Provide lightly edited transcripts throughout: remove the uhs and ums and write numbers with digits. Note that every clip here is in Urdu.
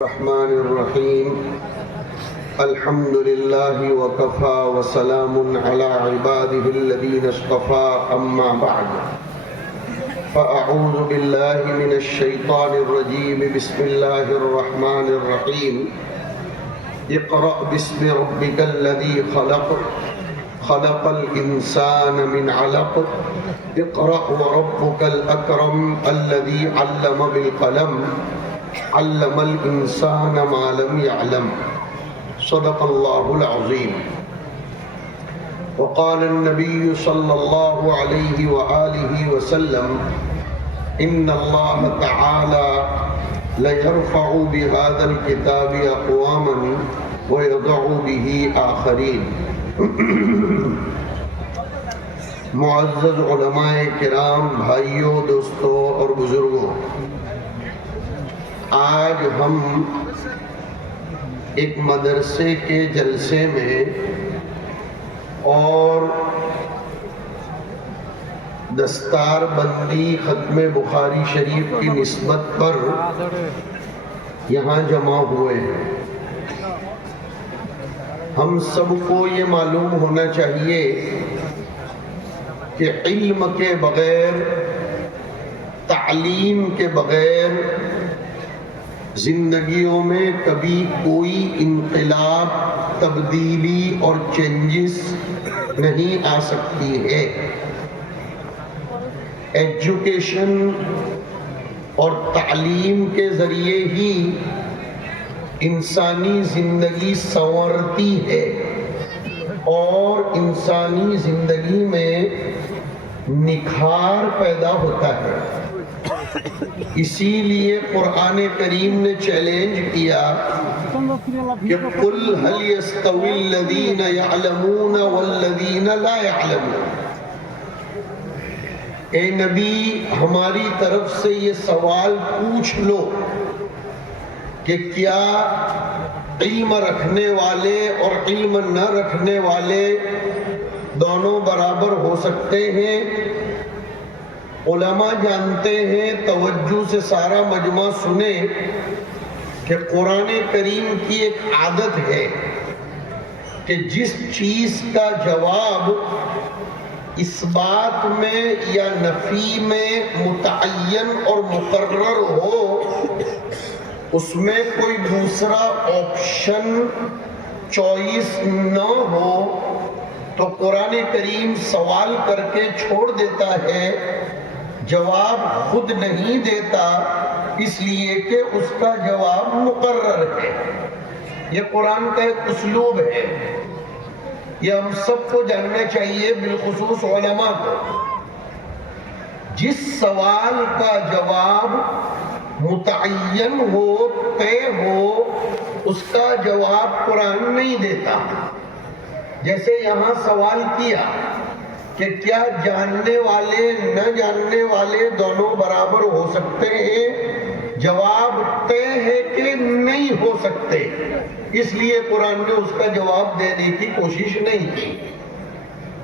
الرحمن الرحيم الحمد لله وكفى وسلام على عباده الذين اصطفى أما بعد فأعوذ بالله من الشيطان الرجيم بسم الله الرحمن الرحيم اقرأ باسم ربك الذي خلق خلق الإنسان من علق اقرأ وربك الأكرم الذي علم بالقلم علم الإنسان ما لم يعلم صدق الله العظيم وقال النبي صلى الله عليه وآله وسلم إن الله تعالى ليرفع بهذا الكتاب أقواما ويضع به آخرين معزز علماء کرام، بھائیوں، دوستوں اور بزرگوں، آج ہم ایک مدرسے کے جلسے میں اور دستار بندی ختم بخاری شریف کی نسبت پر یہاں جمع ہوئے ہیں۔ ہم سب کو یہ معلوم ہونا چاہیے کہ علم کے بغیر، تعلیم کے بغیر زندگیوں میں کبھی کوئی انقلاب، تبدیلی اور چینجز نہیں آ سکتی ہے۔ ایجوکیشن اور تعلیم کے ذریعے ہی انسانی زندگی سنورتی ہے اور انسانی زندگی میں نکھار پیدا ہوتا ہے۔ اسی لیے قرآن کریم نے چیلنج کیا کہ قُلْ هَلْ يَسْتَوِي الَّذِينَ يَعْلَمُونَ وَالَّذِينَ لَا يَعْلَمُونَ۔ اے نبی، ہماری طرف سے یہ سوال پوچھ لو کہ کیا علم رکھنے والے اور علم نہ رکھنے والے دونوں برابر ہو سکتے ہیں؟ علماء جانتے ہیں، توجہ سے سارا مجمع سنیں، کہ قرآن کریم کی ایک عادت ہے کہ جس چیز کا جواب اس بات میں یا نفی میں متعین اور مقرر ہو، اس میں کوئی دوسرا آپشن چوائس نہ ہو، تو قرآن کریم سوال کر کے چھوڑ دیتا ہے، جواب خود نہیں دیتا، اس لیے کہ اس کا جواب مقرر ہے۔ یہ قرآن کا ایک اسلوب ہے، یہ ہم سب کو جاننا چاہیے، بالخصوص علماء کو۔ جس سوال کا جواب متعین ہو، طے ہو، اس کا جواب قرآن نہیں دیتا۔ جیسے یہاں سوال کیا کہ کیا جاننے والے نہ جاننے والے دونوں برابر ہو سکتے ہیں؟ جواب طے ہے کہ نہیں ہو سکتے، اس لیے قرآن نے اس کا جواب دینے کی کوشش نہیں کی۔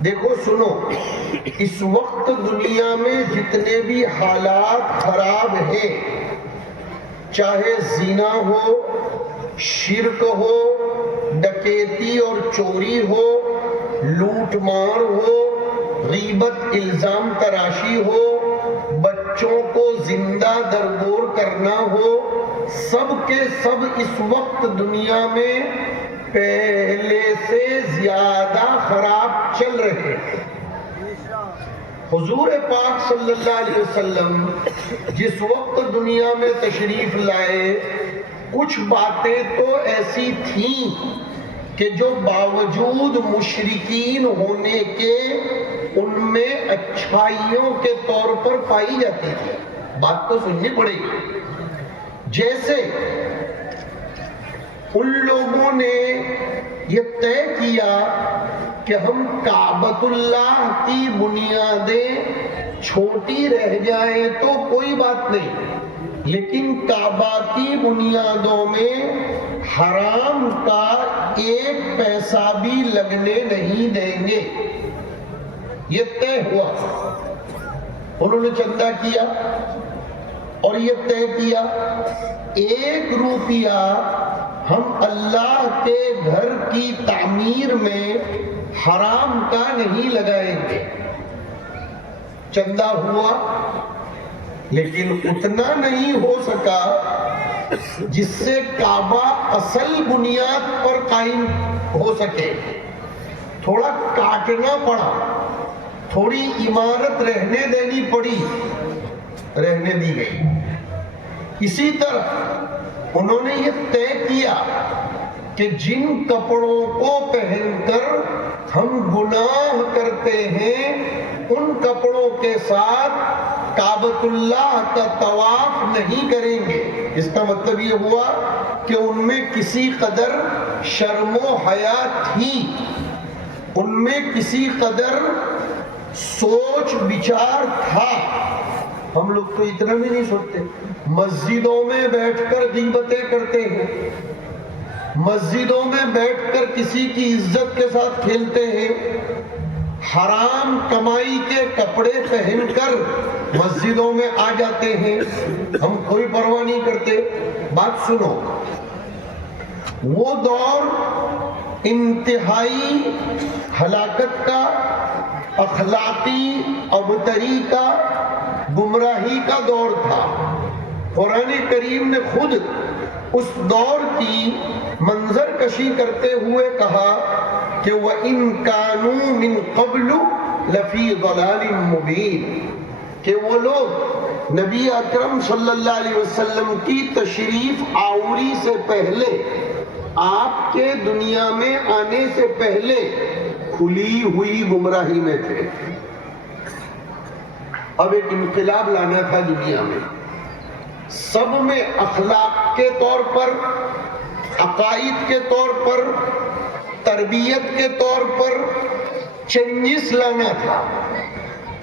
دیکھو، سنو، اس وقت دنیا میں جتنے بھی حالات خراب ہیں، چاہے زنا ہو، شرک ہو، ڈکیتی اور چوری ہو، لوٹ مار ہو، غیبت الزام تراشی ہو، بچوں کو زندہ درگور کرنا ہو، سب کے سب اس وقت دنیا میں پہلے سے زیادہ خراب چل رہے ہیں۔ حضور پاک صلی اللہ علیہ وسلم جس وقت دنیا میں تشریف لائے، کچھ باتیں تو ایسی تھیں کہ جو باوجود مشرکین ہونے کے ان میں اچھائیوں کے طور پر پائی جاتی تھی۔ بات تو سننی پڑے گی۔ جیسے ان لوگوں نے یہ طے کیا کہ ہم کعبۃ اللہ کی بنیادیں چھوٹی رہ جائیں تو کوئی بات نہیں، لیکن کعبہ کی بنیادوں میں حرام کا ایک پیسہ بھی لگنے نہیں دیں گے۔ یہ طے ہوا۔ انہوں نے چندہ کیا، اور یہ طے کیا 1 روپیہ ہم اللہ کے گھر کی تعمیر میں حرام کا نہیں لگائیں گے. چندہ ہوا لیکن اتنا نہیں ہو سکا جس سے کعبہ اصل بنیاد پر قائم ہو سکے. تھوڑا کاٹنا پڑا, تھوڑی عمارت رہنے دینی پڑی, رہنے دی گئی. اسی طرح انہوں نے یہ طے کیا کہ جن کپڑوں کو پہن کر ہم گناہ کرتے ہیں ان کپڑوں کے ساتھ کعبۃ اللہ کا طواف نہیں کریں گے. اس کا مطلب یہ ہوا کہ ان میں کسی قدر شرم و حیا تھی, ان میں کسی قدر سوچ بچار تھا. ہم لوگ تو اتنا بھی نہیں سوچتے. مسجدوں میں بیٹھ کر غیبتیں کرتے ہیں, مسجدوں میں بیٹھ کر کسی کی عزت کے ساتھ کھیلتے ہیں, حرام کمائی کے کپڑے پہن کر مسجدوں میں آ جاتے ہیں, ہم کوئی پرواہ نہیں کرتے. بات سنو, وہ دور انتہائی ہلاکت کا, اخلاقی ابتری کا, گمراہی کا دور تھا. قرآن کریم نے خود اس دور کی منظر کشی کرتے ہوئے کہا کہ وَإِن كَانُوا مِن قَبْلُ لَفِي ضَلَالٍ مُبِينٍ, کہ وہ لوگ نبی اکرم صلی اللہ علیہ وسلم کی تشریف آوری سے پہلے, آپ کے دنیا میں آنے سے پہلے کھلی ہوئی گمراہی میں تھے. اب ایک انقلاب لانا تھا دنیا میں, سب میں اخلاق کے طور پر, عقائد کے طور پر, تربیت کے طور پر چینجز لانا تھا,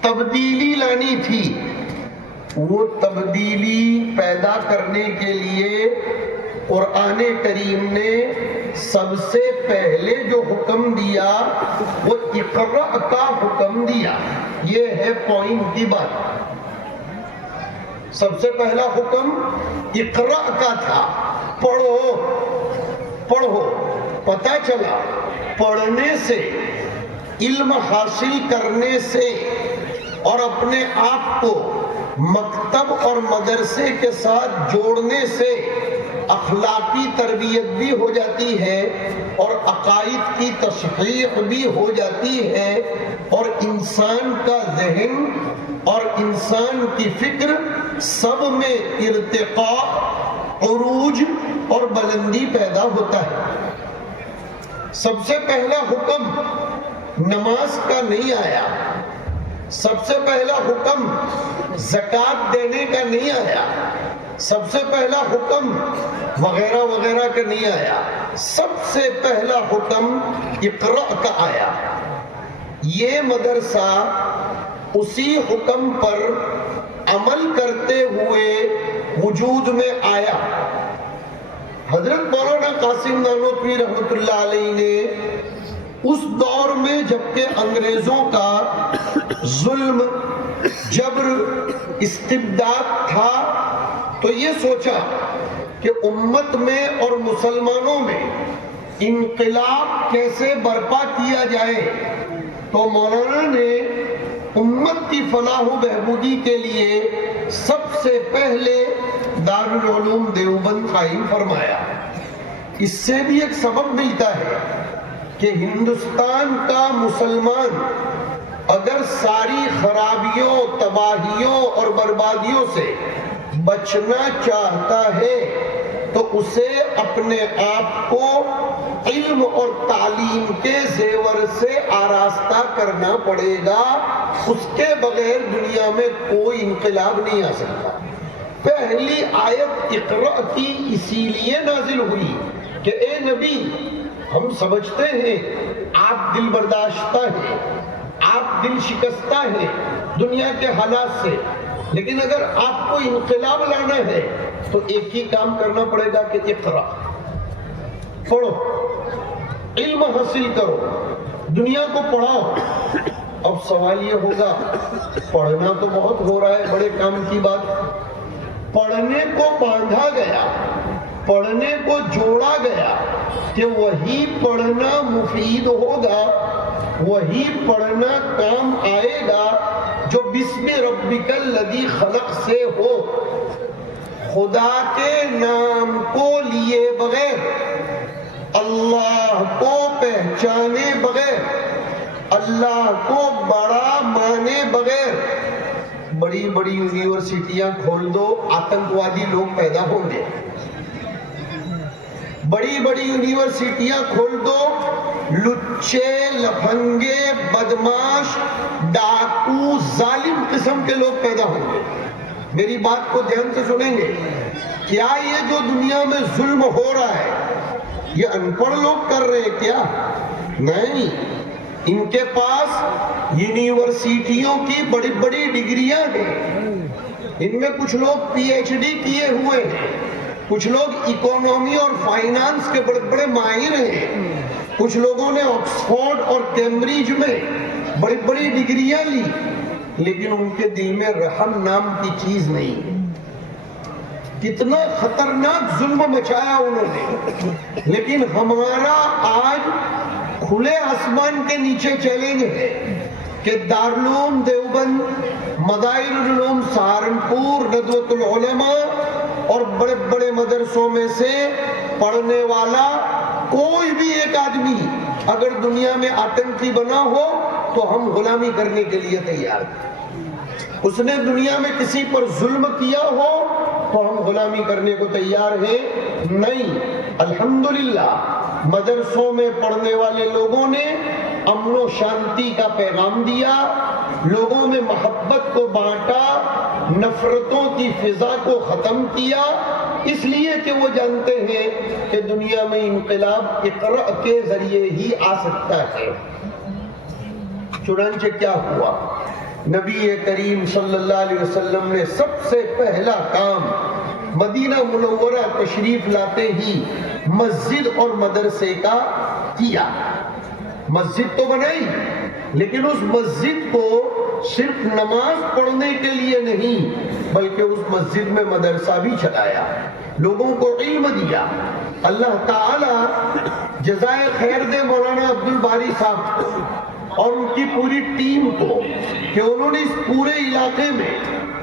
تبدیلی لانی تھی. وہ تبدیلی پیدا کرنے کے لیے قرآن کریم نے سب سے پہلے جو حکم دیا وہ اقرأ کا حکم دیا. یہ ہے پوائنٹ کی بات. سب سے پہلا حکم اقرأ کا تھا, پڑھو پڑھو. پتہ چلا پڑھنے سے, علم حاصل کرنے سے اور اپنے آپ کو مکتب اور مدرسے کے ساتھ جوڑنے سے اخلاقی تربیت بھی ہو جاتی ہے اور عقائد کی تصحیح بھی ہو جاتی ہے, اور انسان کا ذہن اور انسان کی فکر سب میں ارتقاء, عروج اور بلندی پیدا ہوتا ہے. سب سے پہلا حکم نماز کا نہیں آیا, سب سے پہلا حکم زکوٰۃ دینے کا نہیں آیا, سب سے پہلا حکم وغیرہ وغیرہ کا نہیں آیا. سب سے پہلا حکم اقرأ کا آیا. یہ مدرسہ اسی حکم پر عمل کرتے ہوئے وجود میں آیا. حضرت مولانا قاسم نانوتوی رحمۃ اللہ علیہ نے اس دور میں جبکہ انگریزوں کا ظلم, جبر, استبداد تھا, تو یہ سوچا کہ امت میں اور مسلمانوں میں انقلاب کیسے برپا کیا جائے. تو مولانا نے امت کی فلاح و بہبودی کے لیے سب سے پہلے دارالعلوم دیوبند قائم فرمایا. اس سے بھی ایک سبب ملتا ہے کہ ہندوستان کا مسلمان اگر ساری خرابیوں, تباہیوں اور بربادیوں سے بچنا چاہتا ہے تو اسے اپنے آپ کو علم اور تعلیم کے زیور سے آراستہ کرنا پڑے گا. اس کے بغیر دنیا میں کوئی انقلاب نہیں آ سکتا. پہلی آیت اقرأ کی اسی لیے نازل ہوئی کہ اے نبی, ہم سمجھتے ہیں آپ دل برداشتہ ہیں, آپ دل شکستہ ہیں دنیا کے حالات سے, لیکن اگر آپ کو انقلاب لانا ہے تو ایک ہی کام کرنا پڑے گا کہ اقرأ, پڑھو, علم حاصل کرو, دنیا کو پڑھاؤ. اب سوال یہ ہوگا, پڑھنا تو بہت ہو رہا ہے, بڑے کام کی بات, پڑھنے کو باندھا گیا، پڑھنے کو جوڑا گیا کہ وہی پڑھنا مفید ہوگا، وہی پڑھنا کام آئے گا جو بسم ربک الذی خلق سے ہو۔ خدا کے نام کو لیے بغیر، اللہ کو پہچانے بغیر، اللہ کو بڑا مانے بغیر بڑی بڑی یونیورسٹیاں کھول دو، آتنکوادی لوگ پیدا ہوں گے۔ بڑی بڑی یونیورسٹیاں کھول دو، لچے، لفنگے، بدماش، ڈاکو، ظالم قسم کے لوگ پیدا ہوں گے۔ میری بات کو دھیان سے سنیں گے۔ کیا یہ جو دنیا میں ظلم ہو رہا ہے یہ ان پڑھ لوگ کر رہے ہیں کیا؟ نہیں، ان کے پاس یونیورسٹیوں کی بڑی بڑی ڈگریاں ہیں، ان میں کچھ لوگ پی ایچ ڈی کیے ہوئے ہیں، کچھ لوگ اکانومی اور فائنانس کے بڑے بڑے ماہر ہیں، کچھ لوگوں نے آکسفورڈ اور کیمبرج میں بڑی بڑی ڈگریاں لی، لیکن ان کے دل میں رحم نام کی چیز نہیں۔ کتنا خطرناک ظلم مچایا انہوں نے، لیکن ہمارا آج کھلے آسمان کے نیچے چیلنج ہے کہ دارالعلوم دیوبند، مدارس العلوم سہارنپور، ندوۃ العلماء اور بڑے بڑے مدرسوں میں سے پڑھنے والا کوئی بھی ایک آدمی اگر دنیا میں آتنکی بنا ہو تو ہم غلامی کرنے کے لیے تیار ہیں۔ اس نے دنیا میں کسی پر ظلم کیا ہو تو ہم غلامی کرنے کو تیار ہیں نہیں۔ الحمدللہ مدرسوں میں پڑھنے والے لوگوں نے امن و شانتی کا پیغام دیا، لوگوں میں محبت کو بانٹا، نفرتوں کی فضا کو ختم کیا، اس لیے کہ وہ جانتے ہیں کہ دنیا میں انقلاب اقرأ کے ذریعے ہی آ سکتا ہے۔ چنانچہ کیا ہوا؟ نبی کریم صلی اللہ علیہ وسلم نے سب سے پہلا کام مدینہ منورہ تشریف لاتے ہی مسجد اور مدرسے کا کیا۔ مسجد تو بنائی، لیکن اس مسجد کو صرف نماز پڑھنے کے لیے نہیں بلکہ اس مسجد میں مدرسہ بھی چلایا، لوگوں کو علم دیا۔ اللہ تعالی جزائے خیر دے مولانا عبدالباری صاحب اور ان کی پوری ٹیم کو کہ انہوں نے اس پورے علاقے میں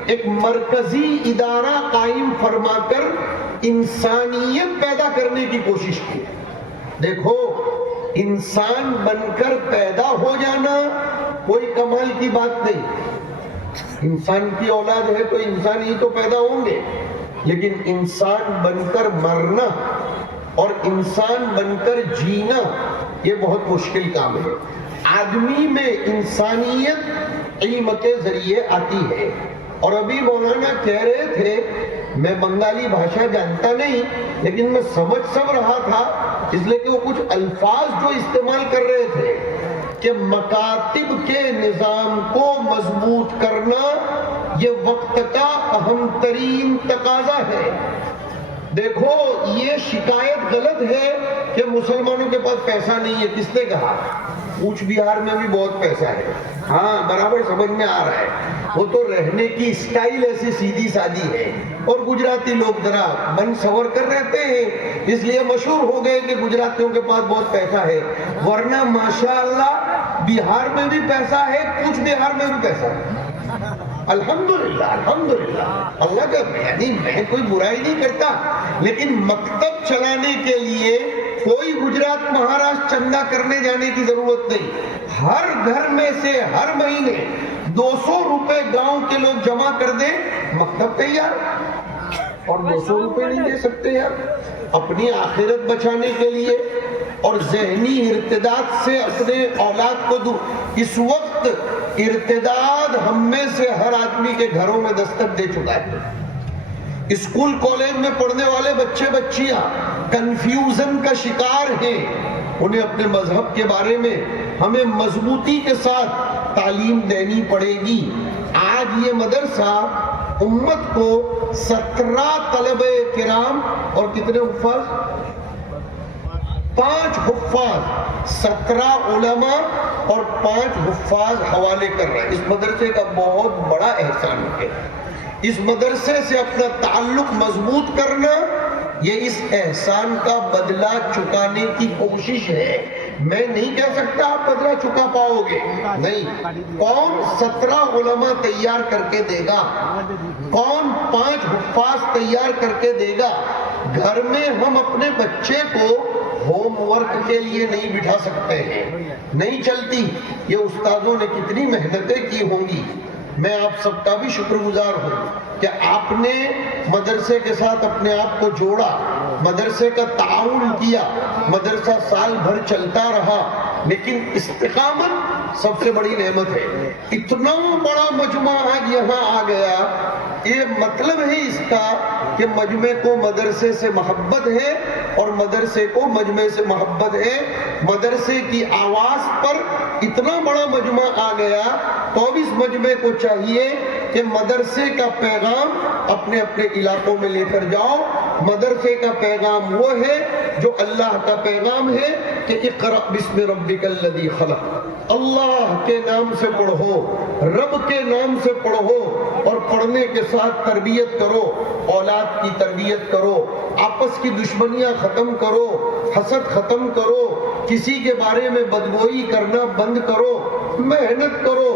ایک مرکزی ادارہ قائم فرما کر انسانیت پیدا کرنے کی کوشش کی۔ دیکھو، انسان بن کر پیدا ہو جانا کوئی کمال کی بات نہیں۔ انسان کی اولاد ہے تو انسان ہی تو پیدا ہوں گے، لیکن انسان بن کر مرنا اور انسان بن کر جینا یہ بہت مشکل کام ہے۔ آدمی میں انسانیت علم کے ذریعے آتی ہے۔ اور ابھی مولانا کہہ رہے تھے، میں بنگالی بھاشا جانتا نہیں لیکن میں سمجھ سب رہا تھا، اس لیے کہ وہ کچھ الفاظ جو استعمال کر رہے تھے کہ مکاتب کے نظام کو مضبوط کرنا یہ وقت کا اہم ترین تقاضا ہے۔ دیکھو، یہ شکایت غلط ہے کہ مسلمانوں کے پاس پیسہ نہیں ہے۔ کس نے کہا؟ کوچ بہار میں بھی بہت پیسہ ہے، ہاں برابر سمجھ میں آ رہا ہے، وہ تو رہنے کی اسٹائل ایسی سیدھی سادی ہے، اور گجراتی لوگ ذرا بن سور کر رہتے ہیں، اس لیے مشہور ہو گئے کہ گجراتیوں کے پاس بہت پیسہ ہے، ورنہ ماشاءاللہ بہار میں بھی پیسہ ہے، کوچ بہار میں بھی پیسہ ہے۔ الحمدللہ الحمدللہ، اللہ کا یعنی میں کوئی برائی نہیں کرتا، لیکن مکتب چلانے کے لیے کوئی گجرات مہاراشٹر چندہ کرنے جانے کی ضرورت نہیں۔ ہر گھر میں سے ہر مہینے 200 روپے گاؤں کے لوگ جمع کر دیں، مکتب تیار۔ اور 200 روپے نہیں دے سکتے یار، اپنی آخرت بچانے کے لیے اور ذہنی ارتداد سے اپنے اولاد کو دور۔ اس وقت ارتداد ہم میں سے ہر آدمی کے گھروں میں دستک دے چکا ہے۔ اسکول کالج میں پڑھنے والے بچے بچیاں کنفیوژن کا شکار ہیں، انہیں اپنے مذہب کے بارے میں ہمیں مضبوطی کے ساتھ تعلیم دینی پڑے گی۔ آج یہ مدرسہ امت کو 17 طلبہ کرام اور کتنے حفاظ؟ 5 حفاظ، 17 علماء اور 5 حفاظ حوالے کر رہا ہے۔ اس مدرسے کا بہت بڑا احسان ہے۔ اس مدرسے سے اپنا تعلق مضبوط کرنا، یہ اس احسان کا بدلہ چکانے کی کوشش ہے۔ میں نہیں کہہ سکتا آپ بدلہ چکا پاؤ گے، نہیں۔ کون 17 علماء تیار کر کے دے گا؟ کون 5 حفاظ تیار کر کے دے گا؟ گھر میں ہم اپنے بچے کو ہوم ورک کے لیے نہیں بٹھا سکتے ہیں، نہیں چلتی۔ یہ استادوں نے کتنی محنتیں کی ہوں گی۔ میں آپ سب کا بھی شکر گزار ہوں کہ آپ نے مدرسے کے ساتھ اپنے آپ کو جوڑا، مدرسے کا تعاون کیا، مدرسہ سال بھر چلتا رہا، لیکن استقامت سب سے بڑی نعمت ہے۔ اتنا بڑا مجمع آج یہاں آ گیا، یہ مطلب ہے اس کا کہ مجمع کو مدرسے سے محبت ہے اور مدرسے کو مجمع سے محبت ہے۔ مدرسے کی آواز پر اتنا بڑا مجمع آ گیا، تو اب اس مجمع کو چاہیے کہ مدرسے کا پیغام اپنے اپنے علاقوں میں لے کر جاؤ۔ مدرسے کا پیغام وہ ہے جو اللہ کا پیغام ہے کہ اقرأ بسم ربک الذی خلق، اللہ کے نام سے پڑھو، رب کے نام سے پڑھو، اور پڑھنے کے ساتھ تربیت کرو، اولاد کی تربیت کرو، آپس کی دشمنیاں ختم کرو، حسد ختم کرو، کسی کے بارے میں بدگوئی کرنا بند کرو، محنت کرو،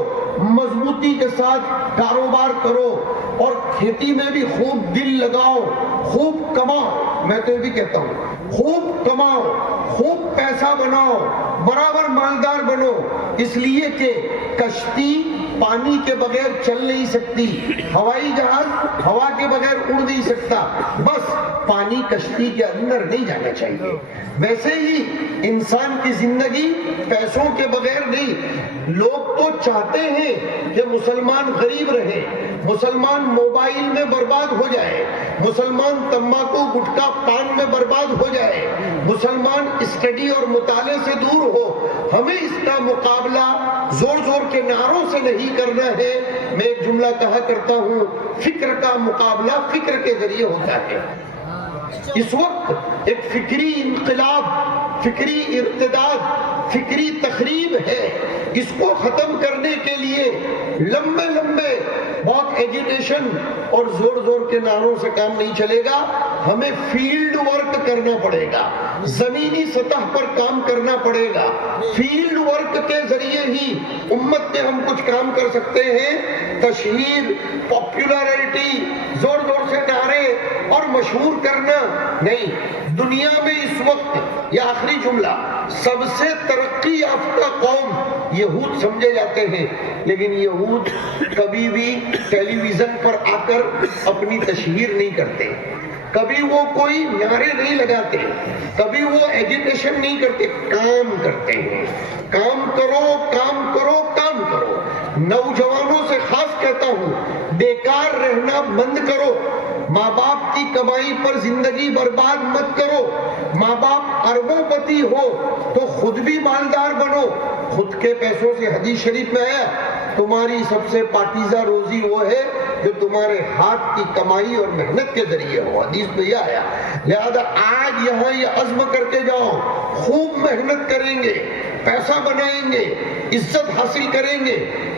مضبوطی کے ساتھ کاروبار کرو، اور کھیتی میں بھی خوب دل لگاؤ، خوب کماؤ۔ میں تو یہ بھی کہتا ہوں خوب کماؤ، خوب پیسہ بناؤ، برابر مالدار بنو، اس لیے کہ کشتی پانی کے بغیر چل نہیں سکتی، ہوائی جہاز ہوا کے بغیر اڑ نہیں سکتا، بس پانی کشتی کے اندر نہیں جانا چاہیے۔ ویسے ہی انسان کی زندگی پیسوں کے بغیر نہیں۔ لوگ تو چاہتے ہیں کہ مسلمان غریب رہے، مسلمان موبائل میں برباد ہو جائے، مسلمان تمباکو گٹکا پان میں برباد ہو جائے، مسلمان اسٹڈی اور مطالعے سے دور ہو۔ ہمیں اس کا مقابلہ زور زور کے نعروں سے نہیں کرنا ہے۔ میں ایک جملہ کہا کرتا ہوں، فکر کا مقابلہ فکر کے ذریعے ہوتا ہے۔ اس وقت ایک فکری انقلاب، فکری ارتداد، فکری تخریب ہے۔ اس کو ختم کرنے کے لیے لمبے لمبے بہت ایجیٹیشن اور زور زور کے نعروں سے کام نہیں چلے گا۔ ہمیں فیلڈ ورک کرنا پڑے گا، زمینی سطح پر کام کرنا پڑے گا۔ فیلڈ ورک کے ذریعے ہی امت میں ہم کچھ کام کر سکتے ہیں۔ تشہیر، پاپولرٹی، زور زور سے نعرے اور مشہور کرنا نہیں۔ دنیا میں اس وقت، یہ آخری جملہ، سب سے ترقی یافتہ قوم یہود سمجھے جاتے ہیں، لیکن یہود کبھی بھی ٹیلی ویژن پر آ کر اپنی تشہیر نہیں کرتے، کبھی وہ کوئی نعرے نہیں لگاتے، کبھی وہ ایجیٹیشن نہیں کرتے، کام کرتے ہیں۔ کام کرو، کام کرو، کام کرو۔ نوجوانوں سے خاص کہتا ہوں، بیکار رہنا بند کرو، ماں باپ کی کمائی پر زندگی برباد مت کرو۔ ماں باپ اربوں پتی ہو تو خود بھی مالدار بنو، خود کے پیسوں سے۔ حدیث شریف میں آیا، تمہاری سب سے پاکیزہ روزی وہ ہے جو تمہارے ہاتھ کی کمائی اور محنت کے ذریعے ہو، حدیث میں یہ آیا۔ لہذا آج یہاں یہ عزم کر کے جاؤ، خوب محنت کریں گے، پیسہ بنائیں گے، عزت حاصل کریں گے،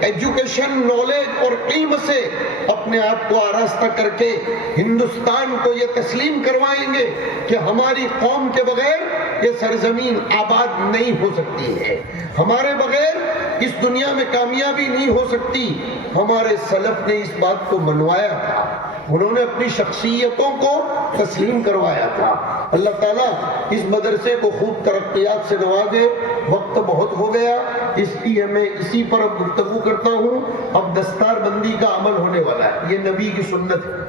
ایجوکیشن، نالج اور علم سے اپنے آپ کو آراستہ کر کے ہندوستان کو یہ تسلیم کروائیں گے کہ ہماری قوم کے بغیر یہ سرزمین آباد نہیں ہو سکتی ہے، ہمارے بغیر اس دنیا میں کامیابی نہیں ہو سکتی۔ ہمارے سلف نے اس بات کو منوایا تھا، انہوں نے اپنی شخصیتوں کو تسلیم کروایا تھا۔ اللہ تعالیٰ اس مدرسے کو خوب ترقیات سے نوازے۔ وقت بہت ہو گیا، اس لیے میں اسی پر اب گفتگو کرتا ہوں۔ اب دستار بندی کا عمل ہونے والا ہے، یہ نبی کی سنت ہے،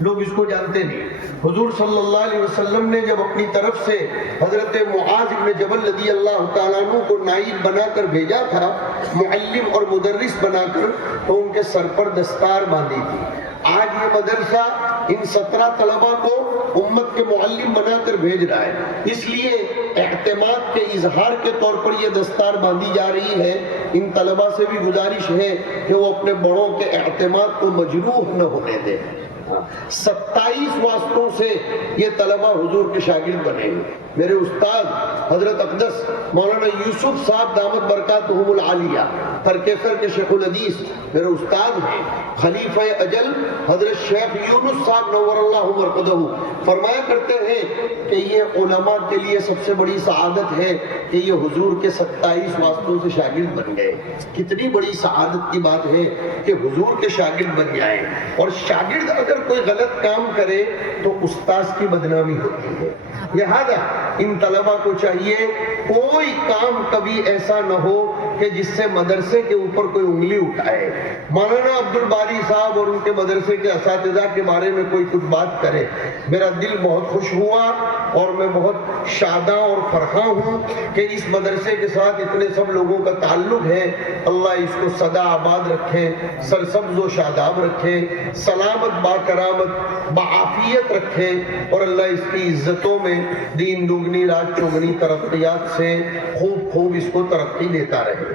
لوگ اس کو جانتے نہیں۔ حضور صلی اللہ علیہ وسلم نے جب اپنی طرف سے حضرت معاذ بن جبل رضی اللہ تعالیٰ عنہ کو نائب بنا کر بھیجا تھا، معلم اور مدرس بنا کر، تو ان کے سر پر دستار باندھی تھی۔ آج یہ مدرسہ ان 17 طلبہ کو امت کے معلم بنا کر بھیج رہا ہے، اس لیے اعتماد کے اظہار کے طور پر یہ دستار باندھی جا رہی ہے۔ ان طلبہ سے بھی گزارش ہے کہ وہ اپنے بڑوں کے اعتماد کو مجروح نہ ہونے دیں۔ 27 واسطوں سے یہ طلبہ حضور کے شاگرد بنے ہیں۔ میرے استاد حضرت اقدس مولانا یوسف صاحب دامت برکاتہم العالیہ، ترکیسر کے شیخ الحدیث میرے استاد ہیں، خلیفہ اجل حضرت شیخ یونس صاحب نور اللہ مرقدہ فرمایا کرتے ہیں کہ یہ علماء کے لیے سب سے بڑی سعادت ہے کہ یہ حضور کے 27 واسطوں سے شاگرد بن گئے۔ کتنی بڑی سعادت کی بات ہے کہ حضور کے شاگرد بن جائیں، اور شاگرد اگر کوئی غلط کام کرے تو استاذ کی بدنامی ہوتی ہے۔ لہذا ان طلبہ کو چاہیے کوئی کام کبھی ایسا نہ ہو کہ جس سے مدرسے کے اوپر کوئی انگلی اٹھائے۔ مولانا عبد الباری صاحب اور ان کے مدرسے کے اساتذہ کے بارے میں کوئی کچھ بات کرے، میرا دل بہت خوش ہوا اور میں بہت شاداں اور فرحاں ہوں کہ اس مدرسے کے ساتھ اتنے سب لوگوں کا تعلق ہے۔ اللہ اس کو سدا آباد رکھے، سرسبز و شاداب رکھے، سلامت با کرامت بعافیت رکھے، اور اللہ اس کی عزتوں میں دین دگنی رات چوگنی ترقیات سے خوب خوب اس کو ترقی دیتا رہے۔